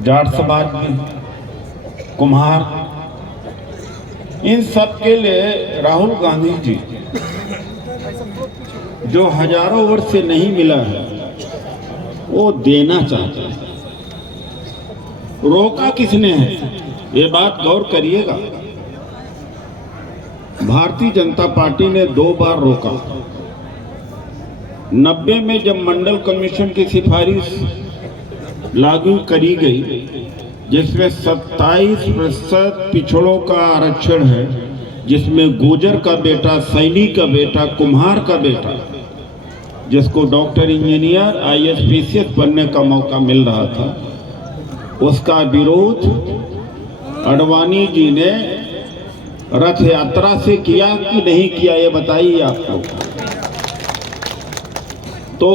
जाट समाज में कुम्हार, इन सब के लिए राहुल गांधी जी जो हजारों वर्ष से नहीं मिला है वो देना चाहते हैं। रोका किसने है, ये बात गौर करिएगा। भारतीय जनता पार्टी ने 2 बार रोका। 90 में जब मंडल कमीशन की सिफारिश लागू करी गई, जिसमें 27% पिछड़ों का आरक्षण है, जिसमें गुर्जर का बेटा, सैनिक का बेटा, कुम्हार का बेटा, जिसको डॉक्टर, इंजीनियर, IAS, PCS बनने का मौका मिल रहा था, उसका विरोध आडवाणी जी ने रथ यात्रा से किया कि नहीं किया, ये बताइए आप लोग। तो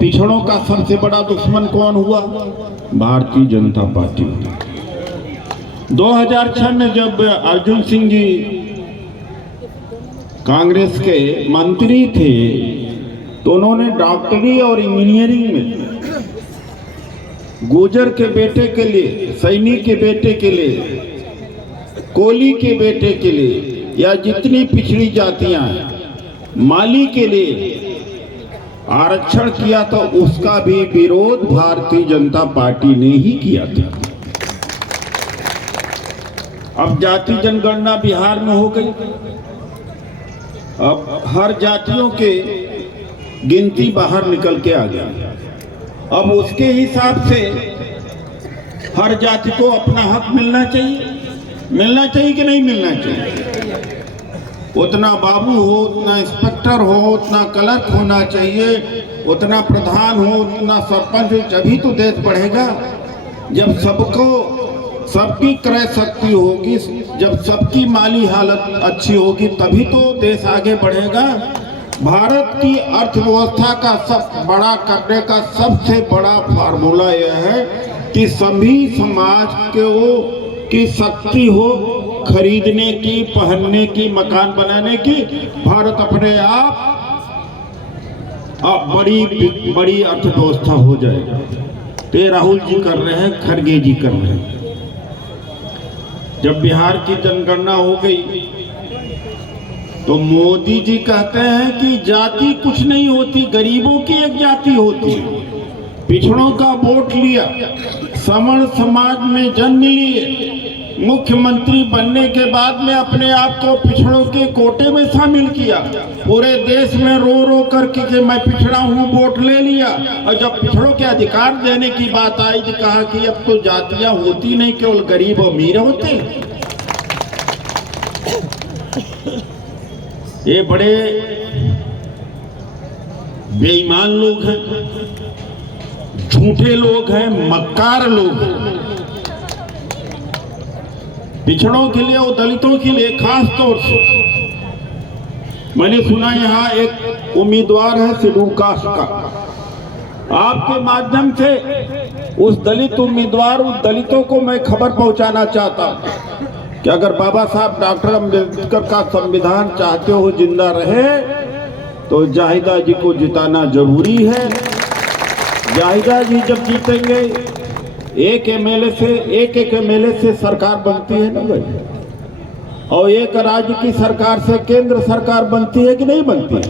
पिछड़ों का सबसे बड़ा दुश्मन कौन हुआ? भारतीय जनता पार्टी। 2006 में जब अर्जुन सिंह जी कांग्रेस के मंत्री थे तो उन्होंने डॉक्टरी और इंजीनियरिंग में गुर्जर के बेटे के लिए, सैनिक के बेटे के लिए, कोली के बेटे के लिए, या जितनी पिछड़ी जातियां हैं, माली के लिए आरक्षण किया, तो उसका भी विरोध भारतीय जनता पार्टी ने ही किया था। अब जाति जनगणना बिहार में हो गई। अब हर जातियों के गिनती बाहर निकल के आ गया। अब उसके हिसाब से हर जाति को अपना हक मिलना चाहिए कि नहीं मिलना चाहिए? उतना बाबू हो, उतना इंस्पेक्टर हो, उतना क्लर्क होना चाहिए, उतना प्रधान हो, उतना सरपंच हो, तभी तो देश बढ़ेगा। जब सबकी क्रय शक्ति होगी, जब सबकी माली हालत अच्छी होगी, तभी तो देश आगे बढ़ेगा। भारत की अर्थव्यवस्था का सब बड़ा करने का सबसे बड़ा फार्मूला यह है कि सभी समाज की शक्ति हो, खरीदने की, पहनने की, मकान बनाने की। भारत अपने आप बड़ी अर्थव्यवस्था हो जाएगा। तो ये राहुल जी कर रहे हैं, खड़गे जी कर रहे हैं। जब बिहार की जनगणना हो गई तो मोदी जी कहते हैं कि जाति कुछ नहीं होती, गरीबों की एक जाति होती है। पिछड़ों का वोट लिया, सवर्ण समाज में जन्म लिए, मुख्यमंत्री बनने के बाद में अपने आप को पिछड़ों के कोटे में शामिल किया। पूरे देश में रो रो करके कि मैं पिछड़ा हूँ, वोट ले लिया। और जब पिछड़ों के अधिकार देने की बात आई तो कहा कि अब तो जातियां होती नहीं, केवल गरीब और अमीर होते। ये बड़े बेईमान लोग हैं, झूठे लोग हैं, मक्कार लोग हैं। पिछड़ों के लिए और दलितों के लिए खास तौर से मैंने सुना यहाँ एक उम्मीदवार है शेड्यूल कास्ट का। आपके माध्यम से उस दलित उम्मीदवार, उस दलितों को मैं खबर पहुंचाना चाहता हूं कि अगर बाबा साहब डॉक्टर अम्बेडकर का संविधान चाहते हो जिंदा रहे, तो जाहिदा जी को जिताना जरूरी है। जाहिदा जी जब जीतेंगे, एक एमएलए से सरकार बनती है ना भाई, और एक राज्य की सरकार से केंद्र सरकार बनती है कि नहीं बनती है?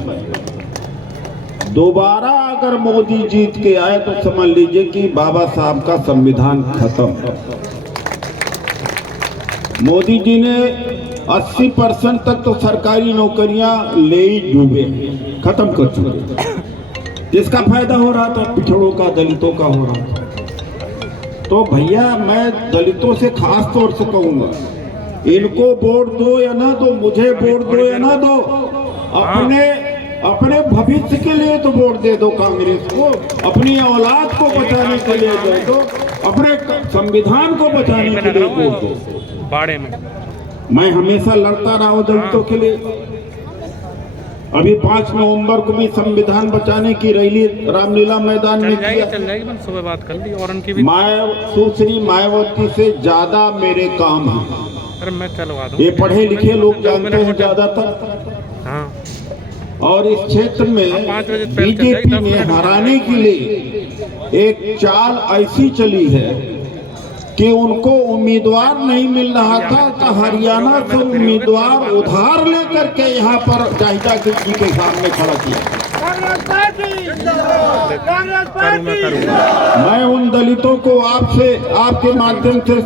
दोबारा अगर मोदी जीत के आए तो समझ लीजिए कि बाबा साहब का संविधान खत्म। मोदी जी ने 80% तक तो सरकारी नौकरियां ले ही डूबे, खत्म कर चुके। जिसका फायदा हो रहा था पिछड़ों का, दलितों का हो रहा था। तो भैया मैं दलितों से खास तौर से कहूंगा, इनको वोट दो या ना दो, मुझे वोट दो या ना दो, अपने भविष्य के लिए तो वोट दे दो कांग्रेस को, अपनी औलाद को बचाने के लिए दे दो, अपने संविधान को बचाने के लिए वोट दो। बाड़े में मैं हमेशा लड़ता रहा हूं दलितों के लिए। अभी 5 नवंबर को भी संविधान बचाने की रैली रामलीला मैदान में किया। सुबह बात कर ली। और उनकी भी सुश्री मायावती से ज्यादा मेरे काम है। अरे मैं चलवा दूं। ये पढ़े लिखे लोग जानते हैं ज्यादातर। हाँ। और इस क्षेत्र में बीजेपी ने हराने के लिए एक चाल ऐसी चली है कि उनको उम्मीदवार नहीं मिल रहा था तो हरियाणा से उम्मीदवार उधार लेकर के यहाँ पर जाहिदा जी के सामने खड़ा किया। मैं उन दलितों को आपसे आपके माध्यम से